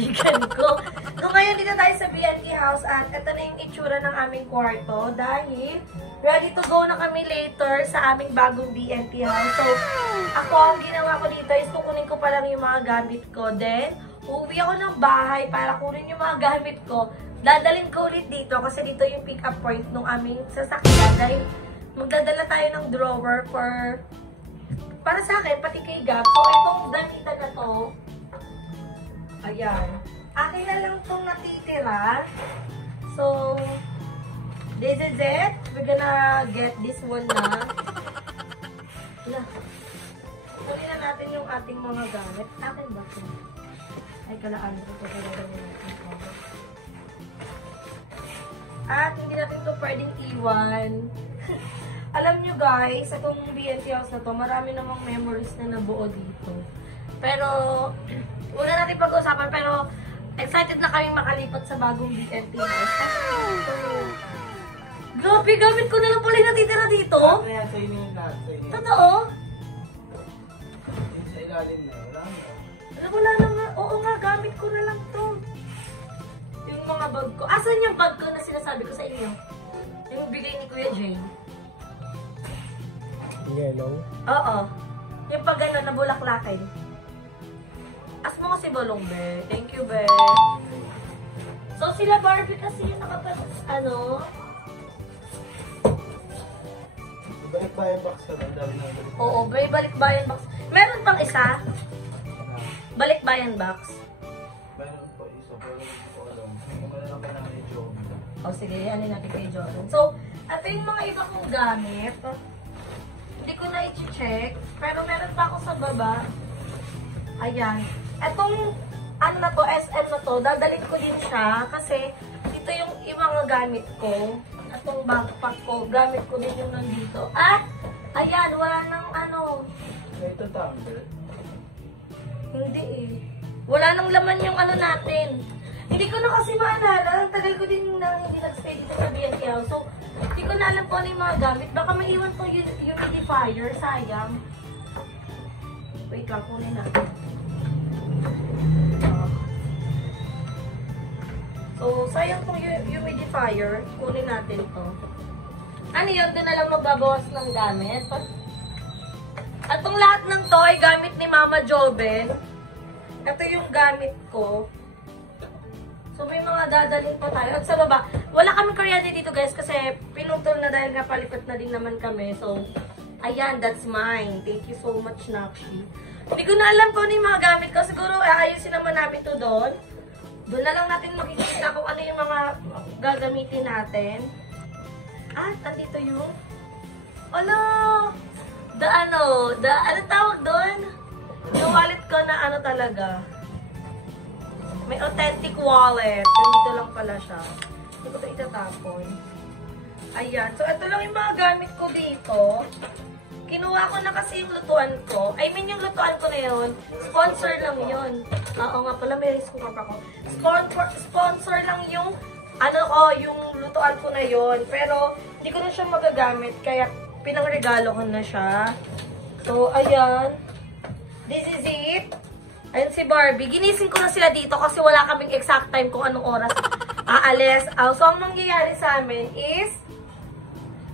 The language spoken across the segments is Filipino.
kaibigan ko. So ngayon dito tayo sa BNT house at ito na yung itsura ng aming kwarto dahil ready to go na kami later sa aming bagong BNT house. So ako, ang ginawa ko dito is kukunin ko pa lang yung mga gamit ko. Then, uuwi ako ng bahay para kunin yung mga gamit ko. Dadalhin ko ulit dito kasi dito yung pick up point ng aming sasakyan dahil magdadala tayo ng drawer para sa akin, pati kay Gab. So, itong damitan na to, ayan. Akin na lang itong natitira. So, this is it. We're gonna get this one na. Kunin na natin yung ating mga gamit. Akin ba ito? Ay, kalaan ko. At hindi natin ito pwedeng iwan. Alam nyo guys, itong BNT house na to, marami namang memories na nabuo dito. Pero, wala natin pag-usapan, pero excited na kami makalipat sa bagong BNT house. Grabe, gamit ko na lang pala yung natitira dito. Kaya sa inyo yung lahat. Totoo? Sa ilalim na, Wala na nga. Oo nga, gamit ko na lang to. Yung mga bag ko. Asan yung bag ko na sinasabi ko sa inyo? Yung bigay ni Kuya Jane. Yellow? Oo. Yung pag gano'n na bulaklakin. As mo kasi balong, be. Thank you, be. So, sila Barbie kasi yung Balik-bayan box ka lang. Dami na balik. Oo, be. Balik-bayan box. Meron pang isa? Balik-bayan box. Meron po isa. Pero hindi ko alam. Kumala lang ka namin yung joke. O, sige. Ano natin kay Jordan. So, ito yung mga iba kong gamit. Hindi ko na i-check. Pero meron pa ako sa baba. Ayan. Etong, ano na to, SM na to, dadalhin ko din siya. Kasi, dito yung ibang gamit ko. Etong backpack ko, gamit ko din yung nandito. At, ayan, wala nang ano. Ito tumbler. Hindi eh. Wala nang laman yung ano natin. Hindi ko na kasi maalala. Ang tagal ko din nang hindi nag-stay dito sa BNT house. So, hindi ko na alam kung ano yung mga gamit. Baka maiwan ko yung humidifier. Sayang. Wait lang, kunin natin. So, sayang tong humidifier. Kunin natin to. Ano yun? Doon na lang magbabawas ng gamit. At tong lahat ng to ay gamit ni Mama Joben. Ito yung gamit ko. So, may mga dadalhin pa tayo. At sa baba, wala kami kuryente dito guys kasi pinutol na dahil nga palipat na din naman kami. So, ayan, that's mine. Thank you so much, Nakshi. Hindi ko na alam kung ano yung mga gamit ko. Siguro, ayusin naman namin to doon. Doon na lang natin makikita kung ano yung mga gagamitin natin. At, andito yung... Ano tawag doon? Yung wallet ko na ano talaga. May authentic wallet. Nandito lang pala siya. Hindi ko ito itatapon. Ayan. So, ito lang yung mga gamit ko dito. Kinuha ko na kasi yung lutuan ko. I mean, yung lutuan ko na yun, sponsor lang yun. Oo nga pala, may rice cooker pa ko. Sponsor lang yung, yung lutuan ko na yun. Pero, hindi ko na siya magagamit. Kaya, pinangregalo ko na siya. So, ayan. This is it. Ayun si Barbie. Ginising ko na sila dito kasi wala kaming exact time kung anong oras aalis. So, ang mangyayari sa amin is...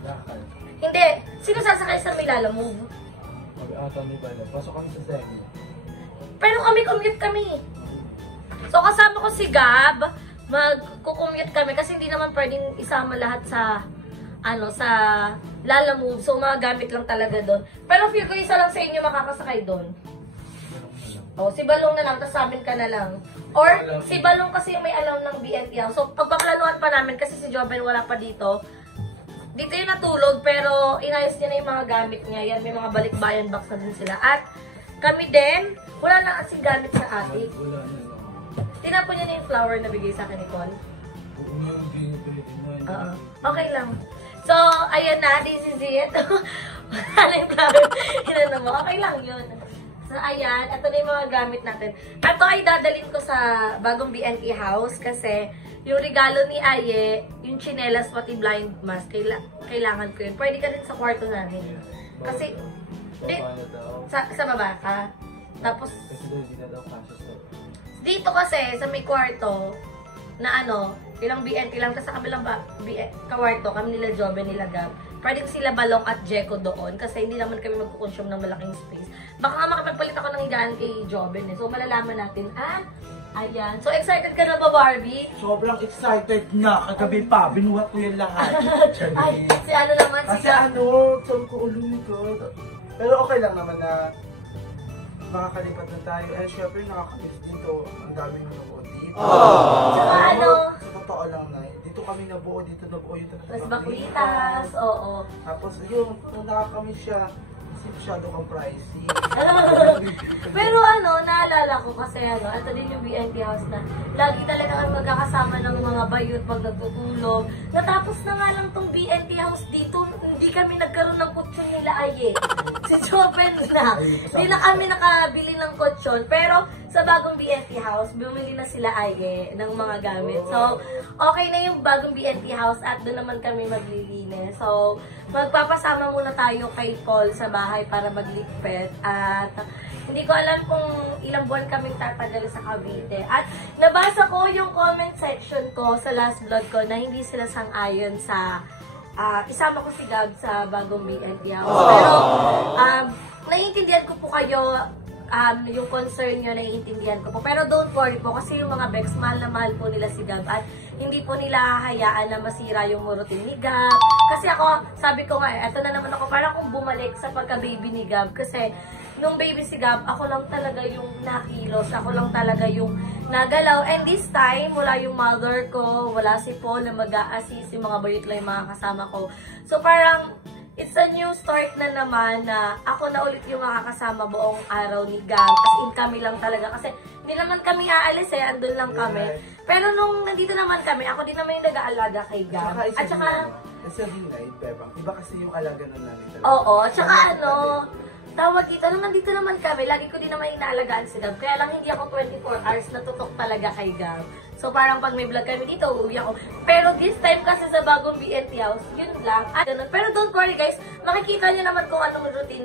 Lakad. Hindi. Sino sasakay sa may lalamove? Mag-ata ni Bala. Pasok kami sa Semi. Pero commute kami. So, kasama ko si Gab. Mag-commute kami kasi hindi naman pwedeng isama lahat sa sa lalamove. So, mga gamit lang talaga doon. Pero feel ko isa lang sa inyo makakasakay doon. O, si Balong na lang, tapos sa amin ka na lang. Or, si Balong kasi yung may alam ng BNT house. So, pagpaplanuhan pa namin kasi si Joben wala pa dito. Dito yung natulog, pero inayos niya na yung mga gamit niya. Yan, may mga balikbayan box na din sila. At, kami din, wala na kasi gamit sa atik. Tinapon niya na yung flower na bigay sa akin ni Paul. Oo. Okay lang. So, ayan na, this is it. Ano yung flower? Hinanong mo, okay lang yun. So, ayan. Ito na yung mga gamit natin. Ito ay dadalhin ko sa bagong BNT house kasi yung regalo ni Aye, yung chinelas pati blind mask, kailangan ko yun. Pwede ka rin sa kwarto namin. Kasi, hindi, sa baba ka. Tapos, kasi doon, hindi na daw kasha sa... Dito kasi, sa may kwarto, na ano, ilang BNT lang, kasi sa kabilang kwarto, kami nila Jobe, nila Gab. Pwede sila Balong at Jeko doon, kasi hindi naman kami magkukonsume ng malaking space. Baka nga makapagpalit ako ng higaan kay Jobe, so malalaman natin. Ayan. So, excited ka na ba, Barbie? Sobrang excited na. Kagabi pa, binuhat ko yung lahat. Ay, si ano naman, Kasi sabi ko, ulungkot. Pero okay lang naman na makakalipat na tayo. Eh, syempre, nakakamiss dito. Ang daming nanonood dito. Tsaka ano? Sa totoo lang na, dito kami nabuo yung Mas baklitas, oo. Tapos yun, kung nakakamiss siya, kasi masyado kang pricey. Pero ano, naalala ko kasi ano, ito din yung BNT house na lagi talaga kami magkakasama ng mga bayot pag nagtutulog. Natapos na nga lang tong BNT house dito, hindi kami nagkaroon ng kutsyon nila ay Si Joven na. Hindi na kami nakabili ng kutsyon. Pero sa bagong BNT house, bumili na sila ay ng mga gamit. So, okay na yung bagong BNT house at doon naman kami maglilinis. So, magpapasama muna tayo kay Paul sa bahay para magligpit. At hindi ko alam kung ilang buwan kaming tatagal sa Cavite. At nabasa ko yung comment section ko sa last vlog ko na hindi sila sang-ayon sa isama ko si Gab sa bagong BNT house. Pero naiintindihan ko po kayo, yung concern nyo, naiintindihan ko po. Pero don't worry po, kasi yung mga Bex, mahal na mahal po nila si Gab at hindi po nila hayaan na masira yung routine ni Gab. Kasi ako, sabi ko nga, eto na naman ako, parang kung bumalik sa pagka-baby ni Gab. Kasi nung baby si Gab, ako lang talaga yung nakilos, ako lang talaga yung nagalaw. And this time, wala yung mother ko, wala si Paul na mag-a-assist, yung mga bayot lang yung mga kasama ko. So parang, it's a new start na naman na ako na ulit yung makakasama buong araw ni Gab. As in kami lang talaga. Kasi hindi naman kami aalis andun lang kami. Pero nung nandito naman kami, ako din naman yung nag-aalaga kay Gab. At saka, isa din na, iba kasi yung alaga na namin talaga. Oo, tsaka ano, tawag dito, nung nandito naman kami, lagi ko din naman inaalagaan si Gab. Kaya lang hindi ako 24 hours natutok talaga kay Gab. So parang pag may vlog kami dito, uuwi ako. Pero this time kasi sa bagong BNT house, yun lang. At ganun. Pero don't worry guys, makikita nyo naman kung anong routine,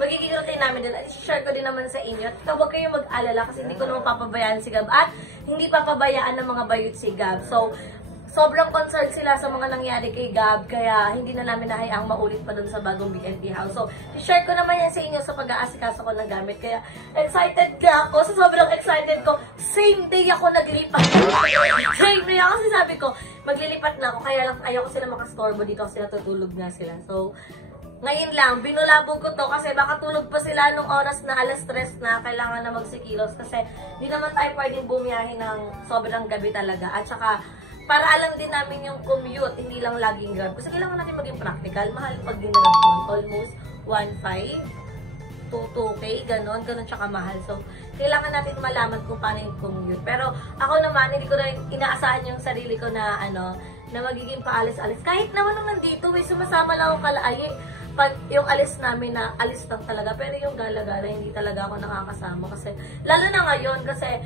magiging routine namin din. At i-share ko din naman sa inyo. At huwag kayong mag-alala kasi hindi ko naman papabayaan si Gab. At hindi papabayaan ng mga bayot si Gab. So, sobrang concerned sila sa mga nangyari kay Gab, kaya hindi na namin nahayaang maulit pa dun sa bagong BNT house. So, i-share ko naman yan sa inyo sa pag-aasikaso ko ng gamit. Kaya, excited ka ako. So, sobrang excited ko. Same day ako naglipat. Same day ako. Kasi sabi ko, maglilipat na ako. Kaya lang, ayaw ko sila makastorbo dito kasi natutulog na sila. So, ngayon lang, binulabog ko to kasi baka tulog pa sila nung oras na alas 3 na kailangan na magsikilos. Kasi, di naman tayo pwedeng bumiyahin ng sobrang gabi talaga. At saka, para alam din namin yung commute, hindi lang laging Grab. Kasi kailangan natin maging practical. Mahal pag din na almost 1.5 to 2K, ganon, tsaka mahal. So, kailangan natin malaman kung paano yung commute. Pero ako naman, hindi ko na inaasahan yung sarili ko na, na magiging paalis-alis. Kahit naman nung nandito, sumasama lang ako kalaay. Pag yung alis namin na alis lang talaga, pero yung gala-gala hindi talaga ako nakakasama kasi lalo na ngayon kasi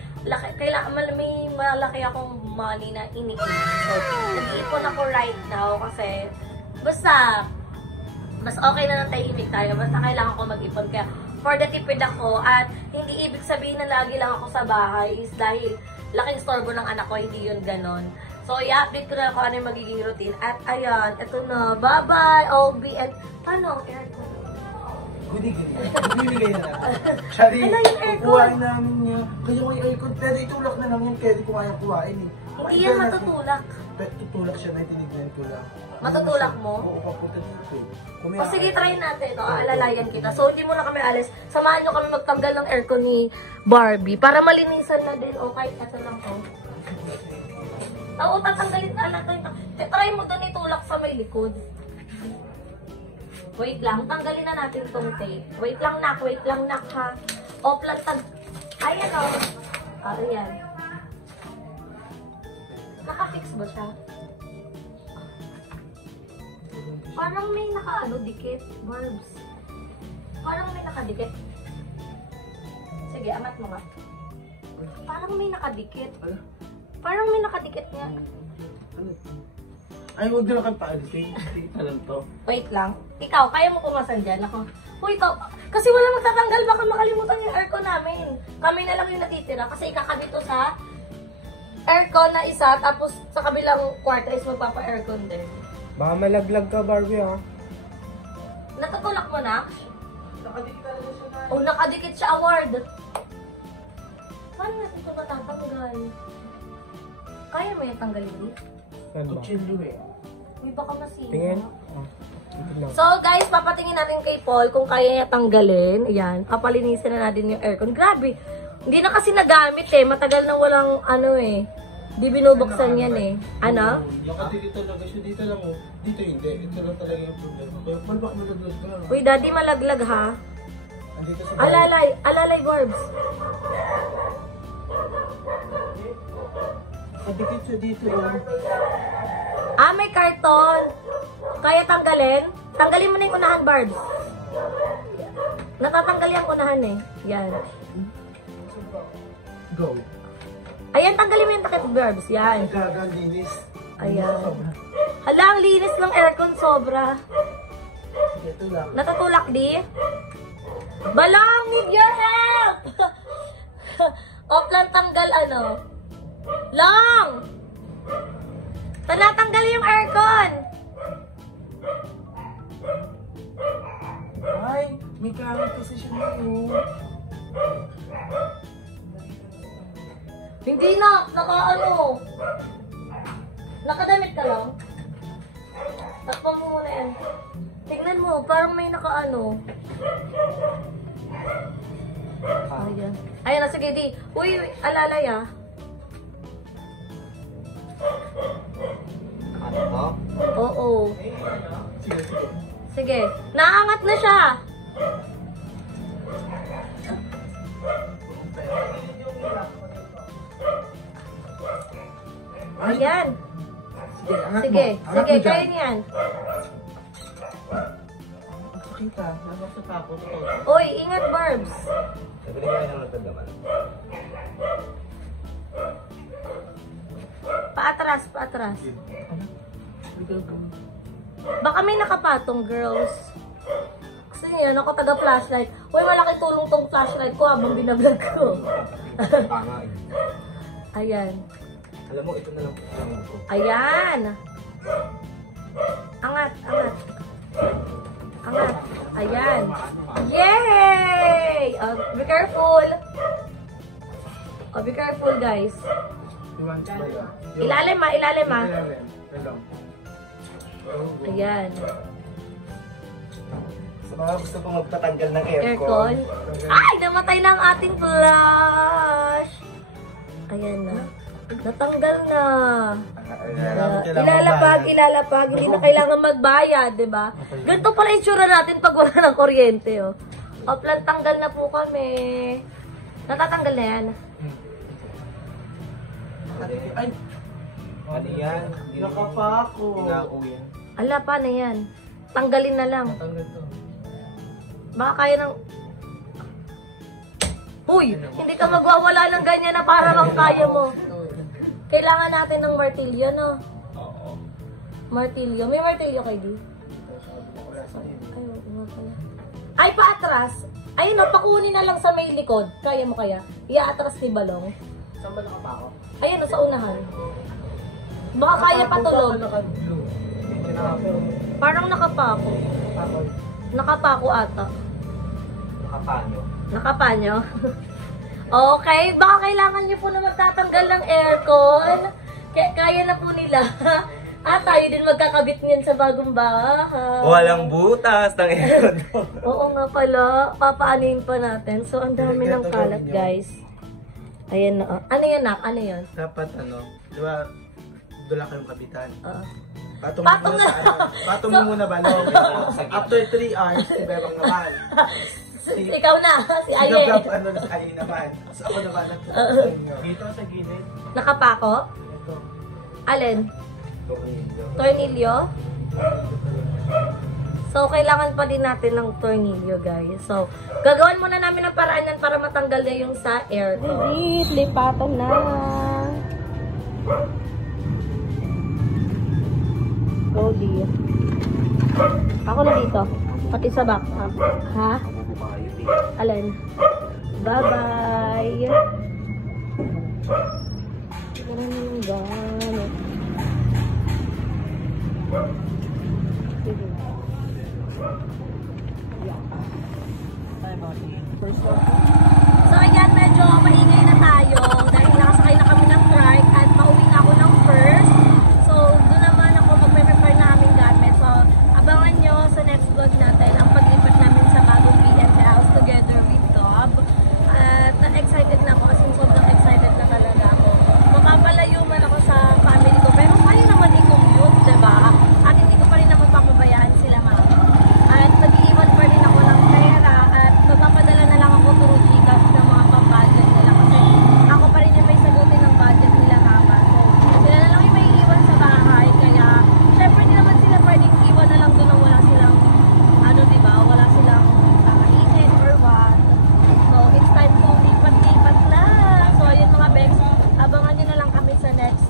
kailangan may malaki akong money na iniipon. So, nag-iipon ako right now kasi basta mas okay na tahimik tayo, basta kailangan ko mag-ipon kaya for the tipid ako at hindi ibig sabihin na lagi lang ako sa bahay is dahil laking storbo ng anak ko, hindi yun ganon. So, i-update ko na kung ano yung magiging routine. At ayan, ito na. Bye-bye! OB and paano ang aircon? Binibigay na natin. Chari, kukuhain namin niya. Kaya ko yung aircon, pero itulak na lang yan. Kaya di ko kaya kuhain eh. Hindi yan matutulak. Pero tutulak siya na tinignan ko lang. Matutulak mo? Oo, papunta dito. O sige, try natin. Alalayan kita. So, hindi muna kami alis. Samahan nyo kami magtanggal ng aircon ni Barbie para malinisan na din. O, kahit ito lang to. Oo, tatanggalin na natin. Try mo doon itulak sa may likod. Wait lang, tanggalin na natin itong tape. Wait lang nak ha. Off lang ayan o. Ayan. Naka-fix ba siya? Parang may dikit, Barbs. Parang may nakadikit. Sige, amat mo nga. Parang may nakadikit. Parang may nakadikit nga. Ay, huwag na lang kayo paalisin. Kita lang to. Wait lang. Ikaw, kaya mo pumasan dyan? Ako. Uy, ikaw. Kasi wala magtatanggal. Baka makalimutan yung aircon namin. Kami na lang yung natitira. Kasi ikakabit to sa aircon na isa. Tapos sa kabilang kwarto is magpapa-aircon din. Baka malaglag ka, Barbie, ha? Natutulak mo na? Nakadikit talaga siya na. O nakadikit siya award. Paano natin ito matatanggal? Kaya mo yung tanggalin? Saan ba? Kutsilyo eh. Uy, baka masira. Tingin? Oh. Tingnan. So guys, papatingin natin kay Paul kung kaya niya tanggalin. Ayan, papalinisin na natin yung aircon. Grabe, hindi na kasi nagamit eh. Matagal na walang ano eh. Di binubuksan yan eh. Ano? Nakadikit talaga siya. Dito lang oh. Dito hindi. Ito lang talaga yung problema. Kaya paano baka malaglag ka? Uy, daddy malaglag ha. Andito sa Alalay Barbs. Nakadikit siya dito oh. Ah, may karton. Kaya tanggalin? Tanggalin mo na yung unahan, Barbs. Natatanggal yung unahan eh. Yan. Go. Ayan, tanggalin mo yung takip, Barbs. Yan. Gagang linis. Ayan. Hala, ang linis ng aircon, sobra. Sige, ito lang. Natutulak, di? Balong, need your help! Oplan tanggal, ano? Long! Tanatanggal yung aircon! Ay, may karat kasi siya na oh. Hindi na, naka-ano. Nakadamit ka lang? Takpan mo muna yan. Tignan mo, parang may naka-ano. Ayan. Ayan na, sige, di. Uy, alalay ah. Ano? Oo. Sige, sige. Sige. Naangat na siya. Ayan. Sige, angat Sige. mo. Angat Sige, mo dyan. kaya niyan. Kita, nasa sa tapo to. Uy, ingat, Barbs. Sabi niya ng natagaman. Paatras, paatras. Ikaw. Baka may nakapatong, girls. Gusto niyo yan, ako taga-flashlight. Uy, malaking tulong tong flashlight ko habang binablog ko. Tanga eh. Ayan. Alam mo, ito na lang po. Ayan. Angat, angat. Angat. Ayan. Yay! Be careful. Be careful, guys. Ilalim ah, ilalim ah. Ayan. Sa mga gusto pong magtatanggal ng Aircon. Ay! Namatay na ang ating flash. Ayan na. Natanggal na. Ilalapag. Hindi na kailangan magbayad, di ba? Ganito pala yung tsura natin pag wala ng kuryente, oh. Oplan, tanggal na po kami. Natatanggal na yan. Ay, Ano yan? nakapako. Ginako yan. Ala, paano yan? Tanggalin na lang. Tanggal to. Baka kaya ng... Uy! Hindi ka magwawala ng ganyan na para bang kaya mo. Kailangan natin ng martilyo, no? Oo. Martilyo. May martilyo kay Di? Ay, paatras. Ay, no, pakunin na lang sa may likod. Kaya mo kaya? Iaatras ni Balong. Saan ba nakapako? Ayun, no, sa unahan. Baka kaya patulog. Parang nakapako. Nakapako ata. Nakapanyo. Nakapanyo? Okay, baka kailangan nyo po na magtatanggal ng aircon. Kaya na po nila. At tayo din magkakabit niyan sa bagong bahay. Walang butas ng aircon. Oo nga pala, papaanin pa natin. So, ang dami ng kalat, guys. Ayan na. Ano yan, Nak? Ano yan? Dapat ano, di ba, dula kayong kapitan. Patong Patong mo na. muna sa ano. Patong mo muna balong. After 3 hours, si Bebang naman. Ikaw na, si Aye. Gab-gab, ano na sa Aye naman. So ako naman, dito sa gilid. Nakapako? Ito. Alin? Tornilyo? So, kailangan pa din natin ng tornilyo, guys. So, gagawin muna namin ang paraan yan para matanggal na yung sa aircon. Lipatan na. Ako na dito. Pati sa back. Ha? Alin? Bye-bye! Siguro naman gano'n. Sige. So ayan, medyo maingay na tayo dahil nakasakay na kami ng trike at pauwi na ako ng first. So doon naman ako magpe-prepare na aming gamit. So abangan nyo sa next vlog natin ang paglipat namin sa bagong BNC house together with Cobb. At excited na ako kasi sobrang excited na talaga ako. Mapapalayo man ako sa family ko pero kaya naman i-commute, diba? At hindi ko pa rin naman papabayaan sila mama. At mag-iiwan pa rin ako ng pera at magpapadala na lang ako through Gcash ng mga pang-budget nila kasi ako pa rin yung may sagutin ng budget nila mama. So sila na lang yung may iwan sa bahay kaya syempre hindi naman sila pwedeng iwan na lang doon na wala silang ano diba, wala silang kakainin or what. So it's time kong lipat-lipat na. So ayun mga bex, abangan nyo na lang kami sa next